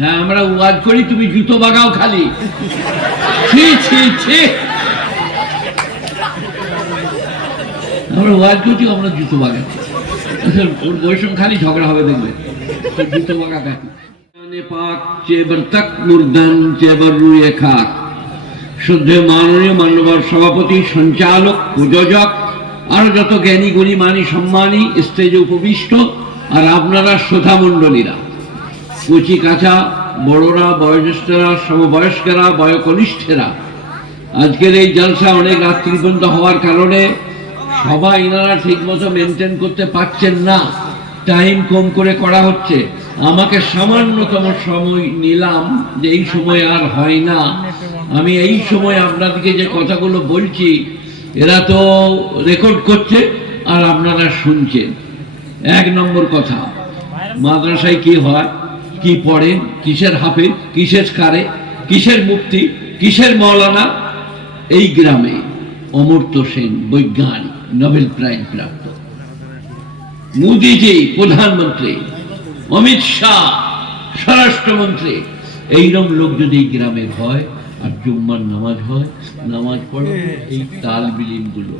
হ্যাঁ আমরা ওয়াজ করি, তুমি জুতো বাগাও খালি। ছি ছি ছি। আমরা ওয়াজ করছি, আমরা জুতো বাগাচ্ছি ওর সঙ্গে খালি ঝগড়া হবে দেখবে। জুতো বাগা কাকু পাক, চেবার রুয়ে খাক। মাননীয় মান্যবর সভাপতি, সঞ্চালক প্রযোজক আরও যত জ্ঞানী গুণী মানি সম্মানী, স্টেজে উপবিষ্ট, আর আপনারা শ্রোতা মণ্ডলীরা। কচি কাঁচা, বড়রা, বয়োজ্যেষ্ঠরা, সমবয়স্কেরা, বয়কনিষ্ঠেরা। আজকের এই জলসা অনেক রাত্রি পর্যন্ত হওয়ার কারণে সবাই এনারা ঠিক মতো মেনটেন করতে পারছেন না। টাইম কম করে করা হচ্ছে। আমাকে সামান্যতম সময় নিলাম যে এই সময় আর হয় না। আমি এই সময় আপনাদেরকে যে কথাগুলো বলছি, এরা তো রেকর্ড করছে আর আপনারা শুনছেন। এক নম্বর কথা, মাদ্রাসায় কি হয়? কি পড়েন কিসের হাফেজ কিসের কারে কিসের মুক্তি, কিসের মৌলানা? এই গ্রামে অমর্ত্য সেন, বৈজ্ঞানিক, নোবেল প্রাইজ প্রাপ্ত। মোদিজি, প্রধানমন্ত্রী, অমিত শাহ, স্বরাষ্ট্রমন্ত্রী। এইরকম লোক যদি এই গ্রামের হয়, আর জুম্মার নামাজ হয়, নামাজ পড়ে, এই তাল বিলিমগুলো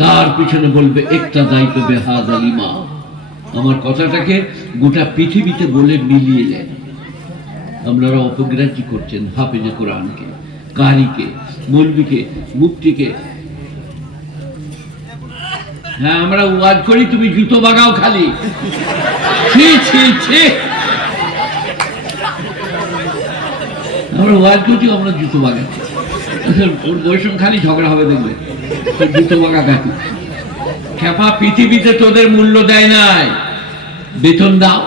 তার পিছনে বলবে একটা দায়িত্ব বেহাদ আলিমা আমার কথাটাকে গোটা পৃথিবীতে বলে মিলিয়ে দেন আপনারা অপগ্রাহী করছেন হাফিজে কোরআনকে কারিকে মৌলবিকে মুক্তিকে হ্যাঁ আমরা ওয়াজ করি তুমি জুতো বাগাও খালি। আমরা ওয়াজ করছি আমরা জুতো বাগাচ্ছি আচ্ছা, ওর সঙ্গে খালি ঝগড়া হবে দেখবে। জুতো বাগা কাকু খেপা পৃথিবীতে তোদের মূল্য দেয় নাই। বেতন দাও,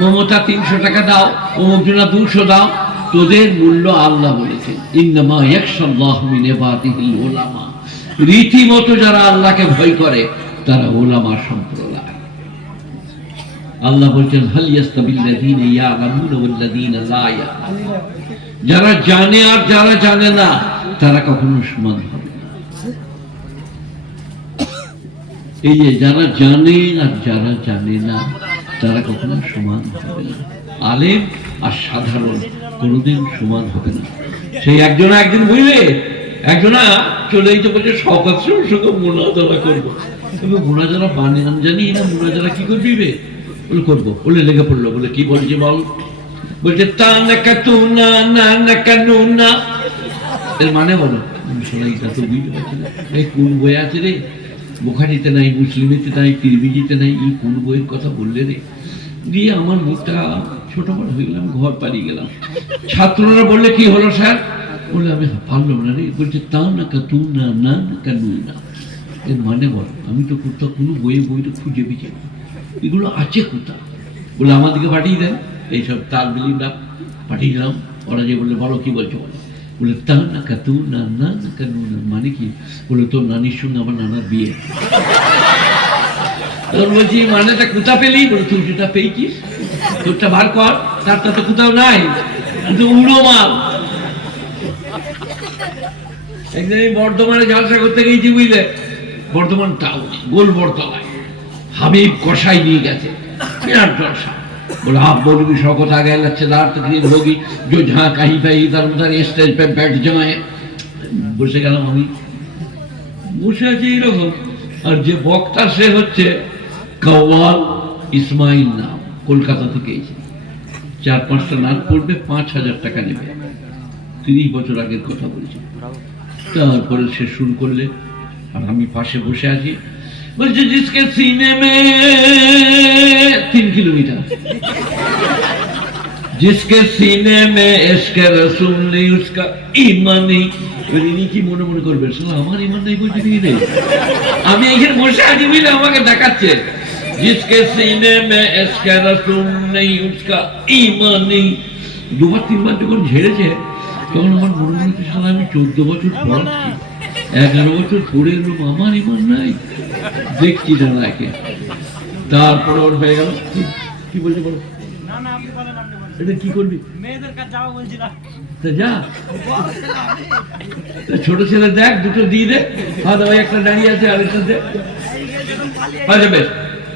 মমতা তিনশো টাকা দাও অমুকজনা দুশো দাও, তোদের মূল্য আল্লাহ বলেছেন। ইন্নামা ইয়াকশাল্লাহ ইবাদিহিল উলামা। রীতিমতো যারা আল্লাহকে ভয় করে, তারা ওলামা সম্প্রদায়। আল্লাহ বলছেন যারা জানে আর যারা জানে না, তারা কখনো সমান হবে এই যে যারা জানে আর যারা জানে না তারা কখনো সমান হবে না। আলেম আর সাধারণ কোনোদিন সমান হবে না। সেই একজনা একদিন বুঝলে একজনা চলে যেতে বলছে সকাল সঙ্গে মোনাজারা করব। তুমি মোনাজারা বানান জানি না মোনাজারা কি করবি বলে, করব। বলে, লেগে পড়ল। বলে, কি বলছি বল? বলছে, তা না কাতু না না না কানু না এর মানে বলো আমি শোনাই তা তো বুঝতে পারছি না। এই কোন বই আছে রে? বুখারিতে নাই, মুসলিমেতে নাই, তিরমিজিতে নাই, এই কোন বইয়ের কথা বললে রে? দিয়ে আমার মুখটা ছোট বড় হয়ে গেলাম ঘর পালিয়ে গেলাম। ছাত্ররা বললে, কি হলো স্যার? বলে আমি পারলাম না রে। বলছে, তা না কা তু না না না কানু না এর মানে বল, আমি তো কোথাও কোনো বইয়ে বইটা খুঁজে বিজে এগুলো আছে কোথা বলে আমাদেরকে পাঠিয়ে দেন। এইসব তার বিলিমরা পাঠিয়ে দিলাম। ওরা যে বললে, বলো, কি বলছো বলো? বলে তা না কাতু না না না কানু না মানে কি? বলে, তোর নানির সঙ্গে আমার নানার বিয়ে। তোর বলছি, মানেটা কোথা পেলি? বলে, তুই যেটা পেয়েছিস, তোরটা বার কর, তারটা তো কোথাও নাই কিন্তু উড়ো মাল। একদিন আমি বর্ধমানে জলসা করতে গেছি বুঝলে? বর্ধমান টাউন গোল বর্তলায় হাবিব কষাই নিয়ে গেছে, বিরাট জলসা। बोला आप मौलवी शौकत आ गए लच्छेदार तकरीर होगी जो जहाँ कहीं पे इधर उधर स्टेज पे बैठ जाए বসে গেলাম আমি বসে আছি এইরকম আর যে বক্তা সে হচ্ছে কাওয়াল ইসমাইল নাম কলকাতা থেকে এসে চার পাঁচটা নাম পড়বে পাঁচ হাজার টাকা নেবে তিরিশ বছর আগের কথা বলছি তারপরে সে শুরু করলে আর আমি পাশে বসে আছি বলছে জিসকে সিনে মে তিন কিলোমিটার जिसके सीने में इश्क रसूल नहीं उसका ईमान नहीं বলি, ইনি কি মনে মনে করবে শালা আমার ইমান নেই বলছি কি নেই আমি এখানে বসে আছি বুঝলে আমাকে দেখাচ্ছে जिसके सीने में इश्क रसूल नहीं उसका ईमान नहीं দুবার তিনবার যখন ঝেড়েছে তখন আমার মনে মনে হচ্ছে শালা আমি চোদ্দ বছর পড়াচ্ছি এগারো বছর পড়ে এলো আমার ইমান নাই। দেখছি একে। তারপরে ওর হয়ে গেল। কি- বলছে বলো? এটা কি করবি? মেয়েদের কাছে যাওয়া তা যা। ছোট ছেলে দেখ দুটো দিয়ে দে। হয়তো ওই একটা দাঁড়িয়ে আছে আরেকটা দে। আচ্ছা বেশ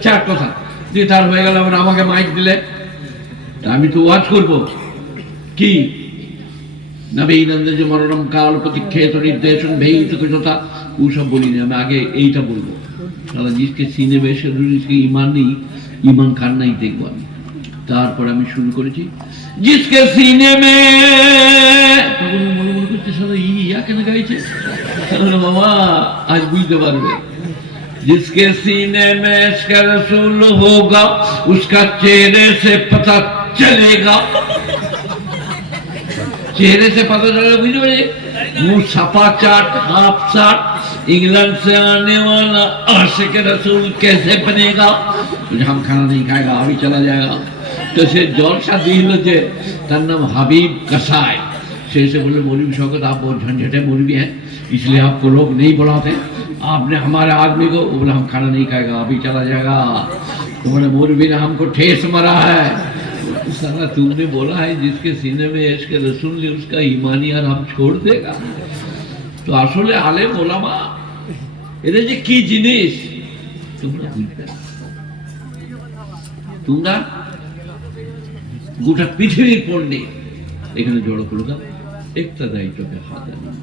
চার কথা। দিয়ে তার হয়ে গেল আবার আমাকে মাইক দিলে। আমি তো ওয়াজ করব। কি? নবীনন্দ যে মরণম কাল প্রতীক্ষেত নির্দেশন ভেয়িত কুশতা ও সব বলিনি আমি আগে এইটা বলবো সারা জিসকে সিনে বেশে জিসকে ইমান নেই ইমান খান নাই দেখবো আমি তারপর আমি শুরু করেছি জিসকে সিনে মে তখন ও মনে মনে করছে সারা ইয়া কেন গাইছে আমি বললাম, বাবা আজ বুঝতে পারবে जिसके सीने में इश्क रसूल होगा उसका चेहरे से पता चलेगा चेहरे से पता चलेगा बुझे बड़े मुँह सपा चाट, हाफ़ साट इंग्लैंड से आने वाला आशिक रसूल कैसे बनेगा? मुझे हम खाना नहीं खाएगा अभी चला जाएगा। तो से जलसा दिल जे তার नाम हबीब कसाई से से बोले, मौलवी शौकत, आप बहुत झंझटे मौलवी हैं। इसलिए आपको लोग नहीं बुलाते। आपने हमारे आदमी को बोला, हम खाना नहीं खाएगा अभी चला जाएगा। तुम्हारे मौलवी ने हमको ठेस मरा है। साला तुमने बोला है जिसके सीने में इश्क रसूल ने उसका ईमानी और हम छोड़ देगा তো আসলে আলেম ওলামা এদের যে কি জিনিস তোমরা বুঝবে না। তোমরা গোটা পৃথিবীর পণ্ডিত এখানে জড়ো করে দাও একটা দায়িত্বকে হাতে নাও।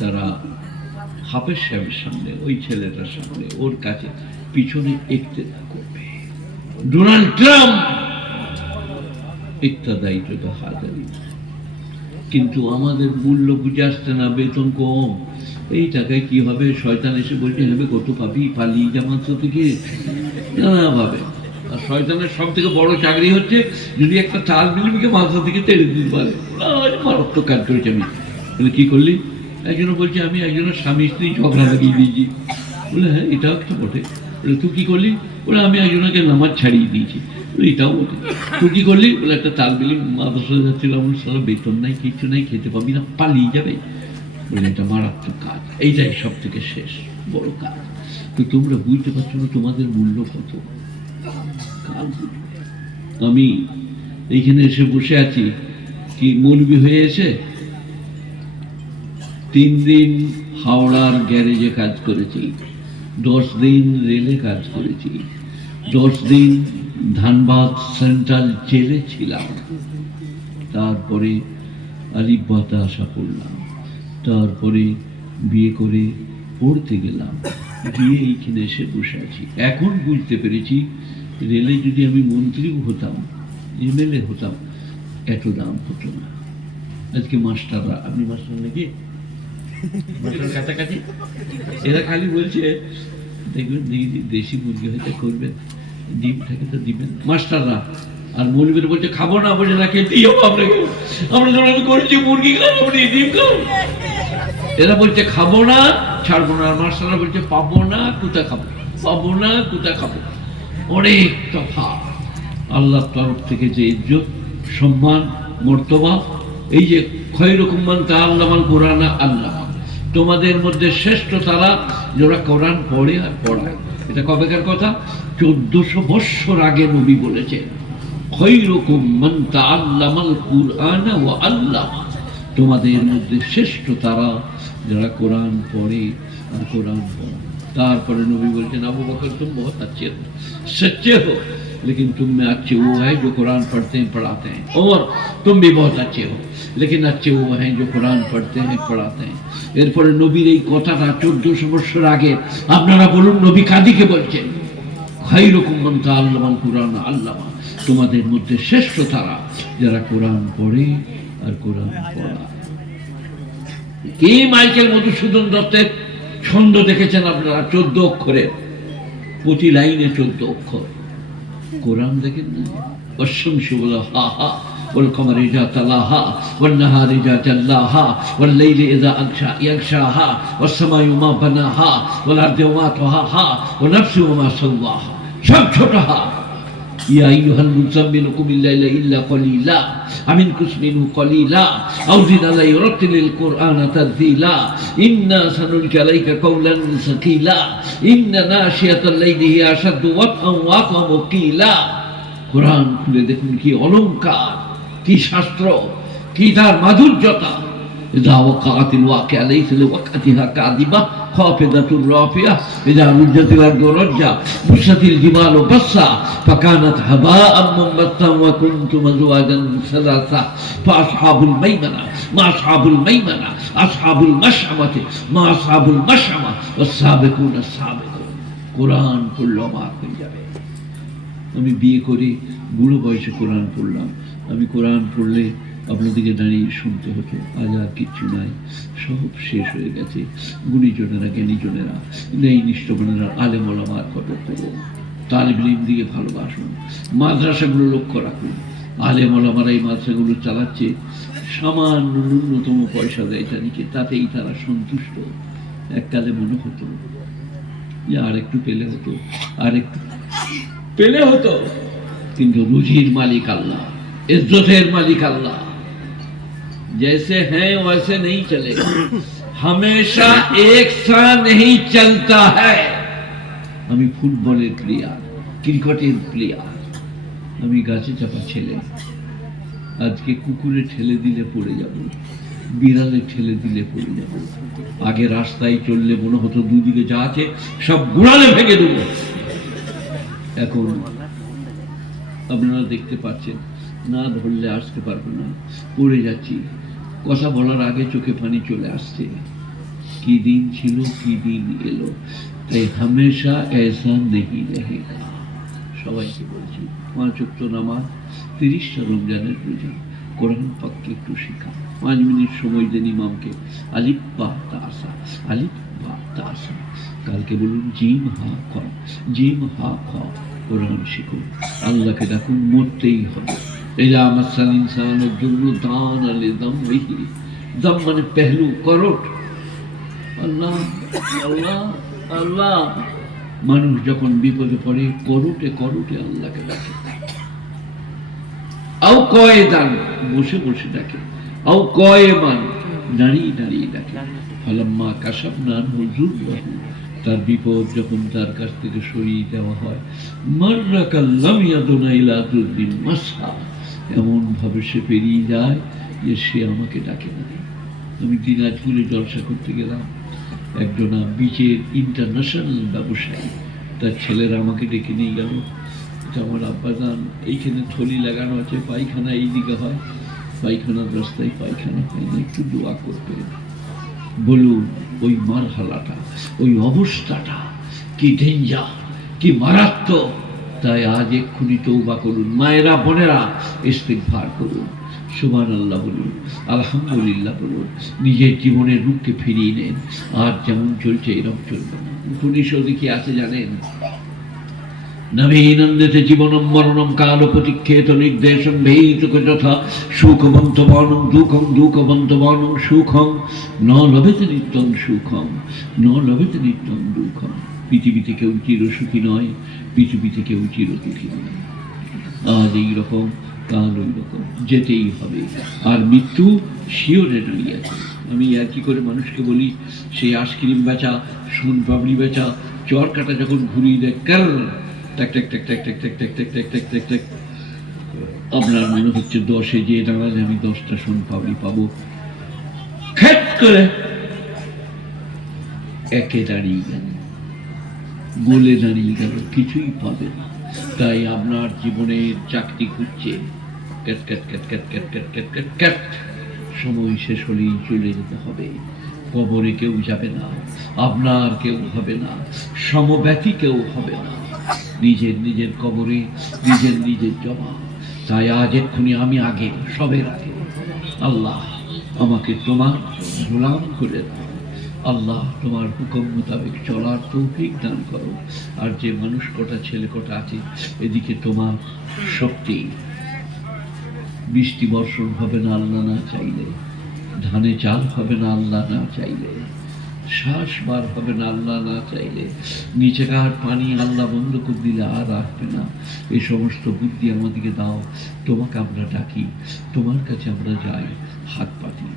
তারা হাফেজ সাহেবের সামনে ওই ছেলেটার সামনে ওর কাছে পিছনে একতেদা করবে ডোনাল্ড ট্রাম্প দায়িত্বকে হাতে নিবে কিন্তু আমাদের মূল্য বুঝে আসছে না, বেতন কম। এই টাকায় কি হবে? শয়তান এসে বলছে হবে কত পাবি? পালিয়ে জামাত থেকে নানা ভাবে। আর শয়তানের সব থেকে বড় চাকরি হচ্ছে যদি একটা চাল বিলিমিকে মাথা থেকে তেড়ে দিতে পারে। মারাত্মক কাজ করেছি আমি। বলে, কি করলি? একজন বলছে, আমি একজনের স্বামী স্ত্রী ঝগড়া লাগিয়ে দিয়েছি। বলে হ্যাঁ এটাও একটা বটে। বলে, তুই কি করলি? বলে, আমি একজনকে নামাজ ছাড়িয়ে দিয়েছি। এটাও বটে। তুই কি করলি? বলে, একটা তাল বিলি মাদ্রাসা যাচ্ছিল, আমার বেতন নাই, কিচ্ছু নাই, খেতে পাবি না, পালিয়ে যাবে। বলে, এটা মারাত্মক কাজ। এইটাই সব থেকে শেষ বড় কাজ। তো তোমরা বুঝতে পারছ না তোমাদের মূল্য কত? আমি এইখানে এসে বসে আছি। কি মৌলবি হয়ে এসে? তিন দিন হাওড়ার গ্যারেজে কাজ করেছি। দশ দিন রেলে কাজ করেছি। দশ দিন ধানবাদ সেন্ট্রাল জেলে ছিলাম। তারপরে আলিবাতে আসা করলাম। তারপরে বিয়ে করে পড়তে গেলাম। গিয়ে এইখানে এসে বসে আছি। এখন বুঝতে পেরেছি, রেলে যদি আমি মন্ত্রীও হতাম, এমএলএ হতাম, এত দাম হতো না। আজকে মাস্টাররা, আপনি মাস্টার নাকি? কাছাকাছি? এরা খালি বলছে, দেখবেন দেখি, দেশি মুরগি হয়তো করবেন। ডিম থাকে তো দিবেন। মাস্টাররা আর মৌলবীরা বলছে, খাব না, বলে না আপনাকে আমরা করেছি, মুরগি আপনি ডিম এরা বলছে, খাব না, ছাড়বো না। মাস্টাররা বলছে, পাবো না, কুতা খাব। পাবো না, কুতা খাব। অনেক তফাৎ। আল্লাহর তরফ থেকে যে ইজ্জত, সম্মান, মর্তবা, এই যে ক্ষয় রকম মানতে আল্লামান কোরআনা আল্লাহ। তোমাদের মধ্যে শ্রেষ্ঠ তারা যারা কোরআন পড়ে আর পড়ায় এটা কবেকার কথা চোদ্দশো বৎসর আগে নবী বলেছেন ক্ষয় রকম মানতে আল্লামাল কোরআন ও আল্লাহ তোমাদের মধ্যে শ্রেষ্ঠ তারা যারা কোরআন পড়ে আর কোরআন পড়ে তারপরে নবী বলছেন আবু বকর तुम बहुत अच्छे हो सच्चे हो लेकिन तुम में अच्छे वो है जो कुरान पढ़ते हैं पढ़ाते हैं और तुम भी बहुत अच्छे हो লেকিন আচ্ছা ও হ্যাঁ যে কোরআন পড়তে হ্যাঁ পড়াতে এরপরে নবীর এই কথাটা চোদ্দশো বছর আগে আপনারা বলুন, নবী কাদিকে বলছেন খাই রকম মন্তা আল্লামান কোরআন আল্লামা। তোমাদের মধ্যে শ্রেষ্ঠ তারা যারা কোরআন পড়ে আর কোরআন পড়া। কে মাইকেল মধুসূদন দত্তের ছন্দ দেখেছেন আপনারা? চোদ্দ অক্ষরের। প্রতি লাইনে চোদ্দ অক্ষর। কোরআন দেখেন না والشمس وضحاها والقمر إذا تلاها والنهار إذا جلاها والليل إذا أغشى يغشاها والسماء وما بناها والأرض وما طحاها ونفس وما سواها সব ছোট হা ইয়া আইয়ুহাল মুজাম্মিল কুম ইল্লাইলা ইল্লা কলিলা, আমিন কুসমিনু কলিলা, আউজিদ আলাই রাতিলিল কুরআনা তাদজিলা ইন্না সানুলকি আলাইকা কাউলান সাকিলা, ইন্না নাশিয়াতাল লাইলি হিয়া আশাদ্দু ওয়াতআন ওয়া আকওয়ামু কিলা কোরআন খুলে দেখুন কি অলংকার, কি শাস্ত্র, কি তার মাধুর্যতা। إذا وقعت الواقعة ليس لوقعتها كاذبة خافضة رافعة إذا رجت الأرض رجا بست الجبال بصا فكانت هباء منبثا وكنتم أزواجا ثلاثة فأصحاب الميمنة ما أصحاب الميمنة أصحاب المشأمة ما أصحاب المشأمة والسابقون السابقون কোরআন পড়লো আমার হয়ে যাবে আমি বিয়ে করে বুড়ো বয়সে কোরআন পড়লাম আমি কোরআন পড়লে আপনাদেরকে দাঁড়িয়ে শুনতে হতো, আজ আর কিচ্ছু নাই, সব শেষ হয়ে গেছে। গুণীজনেরা, জ্ঞানীজনেরা নেই নিষ্ঠবনেরা আলেম ওলামার কদর করুন তালিব ইলম দিকে ভালোবাসুন, মাদ্রাসাগুলো লক্ষ্য রাখুন। আলেম ওলামারা এই মাদ্রাসাগুলো চালাচ্ছে, সামান্য ন্যূনতম পয়সা দেয় তাদেরকে তাতেই তারা সন্তুষ্ট। এককালে মনে হতো, যে আর একটু পেলে হতো, আর একটু পেলে হতো। কিন্তু রুজির মালিক আল্লাহ, ইজ্জতের মালিক আল্লাহ जैसे हैं वैसे नहीं चलेगा हमेशा एक सा नहीं चलता है আমি ফুটবলের প্লেয়ার ক্রিকেটের প্লেয়ার আমি গাছে চাপা ছেলে আজকে কুকুরে ঠেলে দিলে পড়ে যাব বিড়ালে ঠেলে দিলে পড়ে যাব আগে রাস্তায় চললে মনে হতো দুদিকে যা আছে সব গুড়ালে ভেঙে দেবো এখন আপনারা দেখতে পাচ্ছেন না ধরলে আসতে পারবো না পড়ে যাচ্ছি কথা বলার আগে চোখে পানি চলে আসছে। কি দিন ছিল, কি দিন এলো। তাই হামেশা এসা নেই রহেগা সবাইকে বলছি, পাঁচ উক্ত নামাজ, তিরিশটা রমজানের রোজা। কোরআন পাককে একটু শেখা। পাঁচ মিনিট সময় দেন ইমামকে। আলিফ, বা তাসা আলিফ, বা তাসা কালকে বলুন, জিম, হা, খ। জিম, হা, খ। কোরআন শিখুন। আল্লাহকে ডাকুন, মরতেই হবে। ইনসানের জন্য দান আলে দম রহি দম মানে পেহলু করট আল্লাহ আল্লাহ আল্লাহ মানুষ যখন বিপদে পড়ে করুটে করুটে আল্লাহকে ডাকে আও কয়ে দান বসে বসে ডাকে। আও কয়ে মান দাঁড়িয়ে দাঁড়িয়ে ডাকে। ফালাম্মা কাসাব নান হুজুর তার বিপদ যখন তার কাছ থেকে সরিয়ে দেওয়া হয়। মার্রা কাল্লাম ইয়াদুনা ইলা দুদ্দিন মাসা এমন ভাবে সে পেরিয়ে যায় যে সে আমাকে ডাকে না। আমি দিনাজপুরে জলসা করতে গেলাম। একজনা বিচের ইন্টারন্যাশনাল ব্যবসায়ী, তার ছেলেরা আমাকে ডেকে নিয়ে গেল। আমার আব্বাজান এইখানে থলি লাগানো আছে, পায়খানা এই দিকে হয়। পায়খানার রাস্তায় পায়খানা হয় না, একটু দোয়া করবে বলুন, ওই মারহালাটা, ওই অবস্থাটা কি ডেঞ্জার কি মারাত্মক? তাই আজ এক্ষুনি তৌবা করুন। মায়েরা, বোনেরা ইস্তেকভার করুন। সুবান আল্লাহ বলুন, আলহামদুলিল্লাহ বলুন, নিজের জীবনের রূপকে ফিরিয়ে নেন। আর যেমন চলছে, এরকম চলবে উপনিষদে কি আছে জানেন? জীবনম মরণম কাল প্রতিক্ষেত নির্দেশম যথা সুখবন্ত দুঃখম দুঃখবন্ত সুখম, ন লভেতে নিত্যম সুখম, ন লভেতে নিত্যম দুঃখম। পৃথিবীতে কেউ চির সুখী নয় পৃথিবীতে কেউ চির দুঃখী নয় আজ এইরকম কাল ওই রকম যেতেই হবে আর মৃত্যু শিওরে দাঁড়িয়ে আছে আমি আর কি করে মানুষকে বলি সেই আইসক্রিম বেচা সোন পাবড়ি বেচা চর কাটা যখন ঘুরিয়ে দেয় কার ট্যাক ট্যাক ট্যাক ট্যাক ট্যাক ট্যাক ট্যাক ট্যাক ট্যাক ট্যাক ট্যাক ট্যাক আপনার মনে হচ্ছে দশে যে দাঁড়ালে আমি দশটা সোন পাবড়ি পাবো খেট করে একে দাঁড়িয়ে গেল গোলে দাঁড়িয়ে গেল, কিছুই পাবে না। তাই আপনার জীবনের চাকরি খুঁজছে। Cat cat cat cat cat cat cat cat cat. সময় শেষ হলেই চলে যেতে হবে। কবরে কেউ যাবে না, আপনার কেউ হবে না সমব্যথী কেউ হবে না। নিজের নিজের কবরে, নিজের নিজের জমা। তাই আজ এক্ষুনি আমি আগে, সবের আগে। আল্লাহ আমাকে তোমার গোলাম করে দাও। আল্লাহ তোমার হুকুম মোতাবেক চলার তৌফিক দান করো। আর যে মানুষ কটা ছেলে, কটা আছে এদিকে তোমার শক্তি। বৃষ্টি বর্ষণ হবে না আল্লাহ না চাইলে। ধানে চাল হবে না আল্লাহ না চাইলে। শ্বাস বার হবে না আল্লাহ না চাইলে। নিচেকার পানি আল্লাহ বন্ধ করে দিলে আর আসবে না। এই সমস্ত বুদ্ধি আমাদেরকে দাও। তোমাকে আমরা ডাকি। তোমার কাছে আমরা যাই। হাত পাতি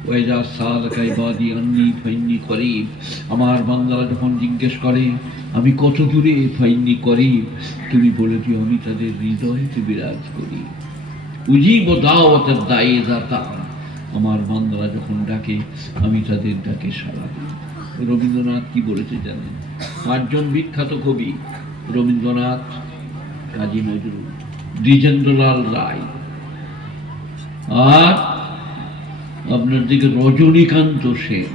আমার বান্দারা যখন জিজ্ঞেস করে, আমি কত দূরে ফাইন্নি করিব? তুমি বলে দিও আমি তাদের হৃদয়তে বিরাজ করি। উজিব দাওয়াতের দায়ে দাতা আমার বান্দারা যখন ডাকে, আমি তাদের ডাকে দিই। রবীন্দ্রনাথ কি বলেছে জানেন? পাঁচজন বিখ্যাত কবি, রবীন্দ্রনাথ, কাজী নজরুল, দ্বিজেন্দ্রলাল রায়। আর আপনার দিকে রজনীকান্ত সেন।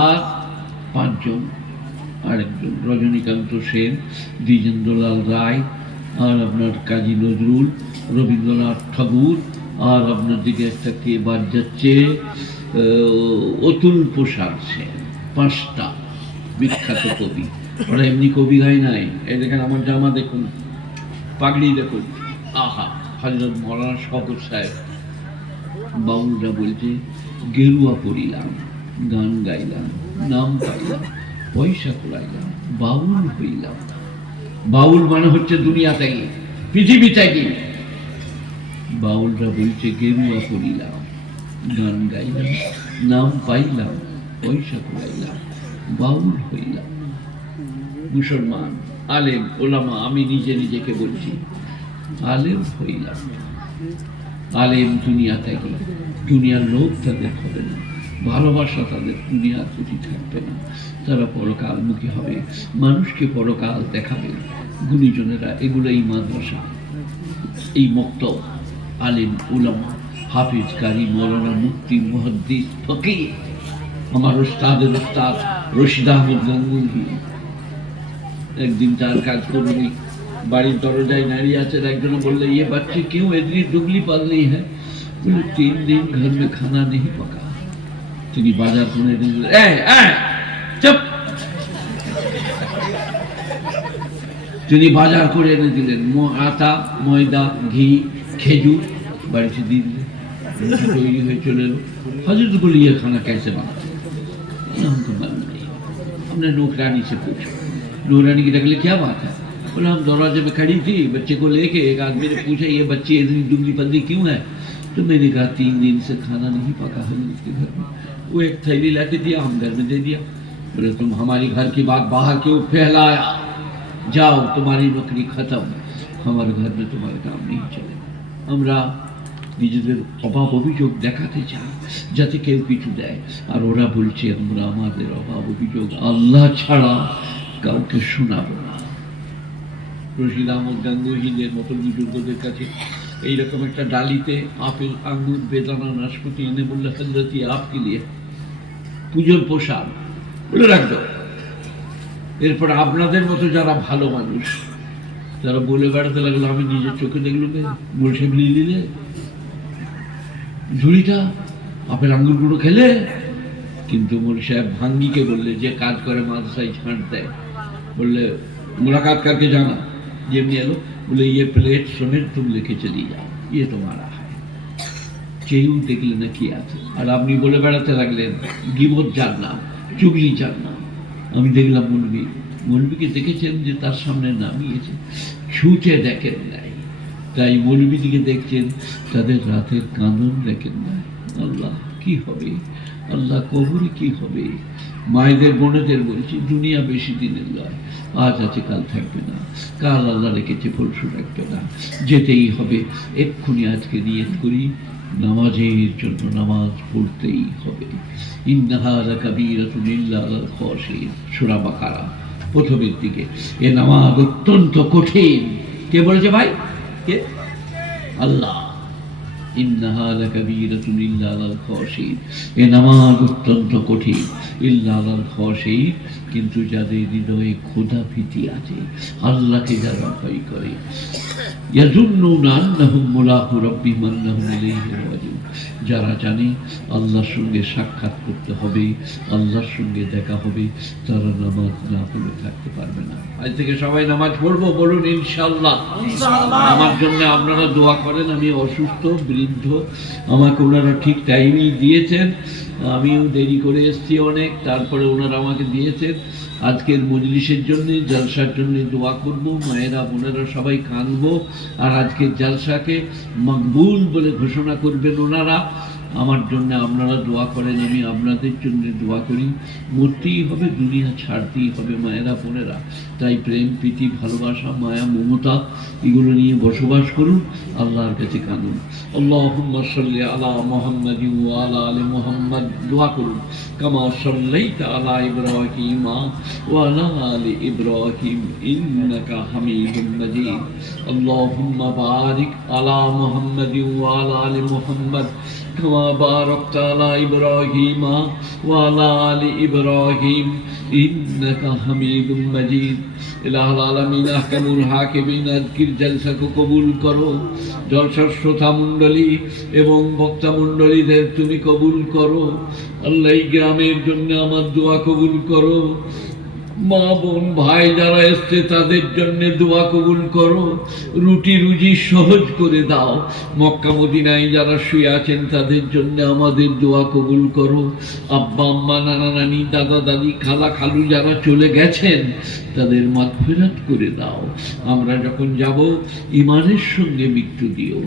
আর পাঁচজন, আরেকজন রজনীকান্ত সেন, দ্বিজেন্দ্রলাল রায়, আর আপনার কাজী নজরুল, রবীন্দ্রনাথ ঠাকুর, আর আপনার দিকে একটা কে বাদ যাচ্ছে অতুল প্রসাদ সেন, পাঁচটা বিখ্যাত কবি। ওরা এমনি কবি গায় নাই। এই দেখেন আমার জামা দেখুন, পাগড়ি দেখুন। আহা হজরত শকর সাহেব। বাউলরা বলছে গেরুয়া পড়িলাম, গান গাইলাম, নাম পাইলাম, পয়সা কুড়াইলাম, বাউল হইলাম বাউল মানে হচ্ছে দুনিয়া ত্যাগী পৃথিবী ত্যাগী বাউলরা বলছে, গেরুয়া পড়িলাম, গান গাইলাম, নাম পাইলাম, পয়সা কুড়াইলাম, বাউল হইলাম মুসলমান, আলেম, ওলামা, আমি নিজে নিজেকে বলছি, আলেম হইলাম আলেম দুনিয়া থেকে। দুনিয়ার লোক তাদের হবে না। ভালোবাসা তাদের দুনিয়ার প্রতি থাকবে না। তারা পরকালমুখী হবে। মানুষকে পরকাল দেখাবে। গুণীজনেরা এগুলোই মাদ্রাসা। এই মক্তব আলিম, উলামা হাফিজ কারি মৌলানা মুক্তি মুহাদ্দিস ফকির আমার ওস্তাদের ওস্তাদ রশিদ আহমদ গাঙ্গুহি একদিন তার কাজ করবি বাড়ির দরজায় নারী আছে একজনে বললে ये बच्चे क्यों इतनी दुबली पल रही है बोले तीन दिन घर में खाना नहीं पका তিনি বাজার করে এনে দিলেন, এই, এই, চুপ তিনি বাজার করে এনে দিলেন ম- আটা ময়দা ঘি খেজুর বাড়িতে দিয়ে দিলেন রুটি তৈরি হয়ে চলে এলো हजरत बोले ये खाना कैसे बनाते हैं? बोले, हमको मालूम नहीं हमने नौकरानी से पूछा नौकरानी की रख क्या बात है बोला हम दरवाजे में खड़ी थी बच्चे को लेके एक आदमी ने पूछा ये बच्ची इतनी दुबली पतली क्यों है तो मैंने कहा तीन दिन से खाना नहीं पका है उसके घर में वो एक थैली लाके दिया हम घर में दे दिया बोले तुम हमारी घर की बात बाहर क्यों फैलाया जाओ तुम्हारी नौकरी खत्म हमारे घर में तुम्हारा काम नहीं चलेगा আমরা নিজেদের অভাব অভিযোগ দেখাতে চাই যাতে কেউ কিছু দেয় আর ওরা বলছে আমরা আমাদের অভাব অভিযোগ আল্লাহ ছাড়া কাউকে শোনাবো না রশিদ আহমদ গাঙ্গুহীদের মতো বুজুর্গদের কাছে। এইরকম একটা ডালিতে আপেল আঙুর বেদানা, নাশপাতি এনে বললে হাজরতি আপকে দিয়ে পুজোর পোশাক, বলে রাখবে। এরপর আপনাদের মতো যারা ভালো মানুষ, যারা বলে বেড়াতে লাগল, আমি নিজের চোখে দেখল বরসে মিলিয়ে দিলে ঝুড়িটা, আপেল আঙুরগুলো খেলে, কিন্তু মোর সাহেব ভাঙ্গিকে বললে, যে কাজ করে মাদ্রাসায় ছাড় দেয়। বললে, মুলাকাত কাকে জানা? যেমনি এলো বলে ইয়ে প্লেট সমেত তুম লিখে চলি যাও ইয়ে তোমারা হয় কেউ দেখলে না কি আছে আর আপনি বলে বেড়াতে লাগলেন গিবত যার নাম চুগলি যার নাম আমি দেখলাম মলবি মলবিকে দেখেছেন যে তার সামনে নামিয়েছে ছুঁচে দেখেন নাই তাই মৌলবী দিকে দেখছেন তাদের রাতের কাঁদন দেখেন না আল্লাহ কি হবে আল্লাহ কবরে কি হবে মায়েদের বোনেদের বলছি দুনিয়া বেশি দিনের নয় আজ আছে, কাল থাকবে না। কাল আল্লাহ রেখেছে, পরশু রাখবে না। যেতেই হবে, এক্ষুনি আজকে নিয়ত করি, নামাজের জন্য নামাজ পড়তেই হবে। ইন্নাহারা কাবিরাতুন খাশিন বাকারা, প্রথমের দিকে। এ নামাজ অত্যন্ত কঠিন। কে বলেছে ভাই? কে? আল্লাহ। ইন্নাহা লাকাবীরাতুন ইল্লা আলাল এ নামাজ অত্যন্ত কঠিন। ইল্লা আলাল কিন্তু যাদের হৃদয়ে খোদা ভীতি আছে আল্লাহকে যারা ভয় করে। যারা জানে আল্লাহর সঙ্গে সাক্ষাৎ করতে হবে আল্লাহর সঙ্গে দেখা হবে তারা নামাজ না পড়ে থাকতে পারবে না। আজ থেকে সবাই নামাজ পড়ব বলুন ইনশাল্লাহ আমার জন্য আপনারা দোয়া করেন আমি অসুস্থ বৃদ্ধ। আমাকে ওনারা ঠিক টাইমেই দিয়েছেন। আমিও দেরি করে এসেছি অনেক, তারপরে ওনারা আমাকে দিয়েছেন। আজকের মজলিসের জন্য, জলসার জন্য দোয়া করব, মায়েরা, বোনেরা সবাই কাঁদবো। আর আজকের জলসাকে মকবুল বলে ঘোষণা করবেন ওনারা। আমার জন্য আপনারা দোয়া করেন, আমি আপনাদের জন্য দোয়া করি। মরতেই হবে, দুনিয়া ছাড়তেই হবে, মায়েরা বোনেরা। তাই প্রেম, প্রীতি, ভালোবাসা, মায়া, মমতা, এগুলো নিয়ে বসবাস করুন, আল্লাহর কাছে কানুন আল্লাহুম্মা সাল্লি আলা মুহাম্মাদিন ওয়া আলা আলি মুহাম্মাদ, দোয়া করুন। কামা সাল্লাইতা আলা ইব্রাহিমা ওয়া আলা ইব্রাহিম, ইন্নাকা হামিদুম মাজিদ। আল্লাহুম্মা বারিক আলা মুহাম্মাদিন ওয়া আলা আলি মুহাম্মাদ كما باركت على إبراهيم وعلى آل إبراهيم إنك حميد مجيد ইলাহ আলামিন আহকামুল হাকিমিন আজকির জলসাকে কবুল করো জলসার শ্রোতা মণ্ডলী এবং বক্তা মণ্ডলীদের তুমি কবুল করো আল্লাহ এই গ্রামের জন্য আমার দোয়া কবুল করো মা বোন, ভাই যারা এসছে, তাদের জন্য দোয়া কবুল করো। রুটি রুজি সহজ করে দাও। মক্কা মদিনায় যারা শুয়ে আছেন, তাদের জন্য আমাদের দোয়া কবুল করো। আব্বা, আম্মা, নানা নানি, দাদা, দাদি, খালা, খালু যারা চলে গেছেন, তাদের মাগফিরাত করে দাও। আমরা যখন যাব ইমানের সঙ্গে মৃত্যু দিও।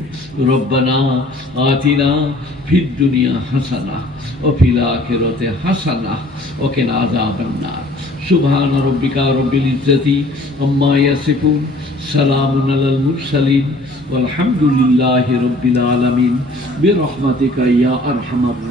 রব্বানা আতিনা ফিদ দুনিয়া হাসানা, ও ফিল আখিরাতে হাসানা ওকে না আযাবান নার। سبحان ربك رب العزة عما يصفون سلام على المرسلين والحمد لله رب العالمين. برحمتك يا أرحم الراحمين.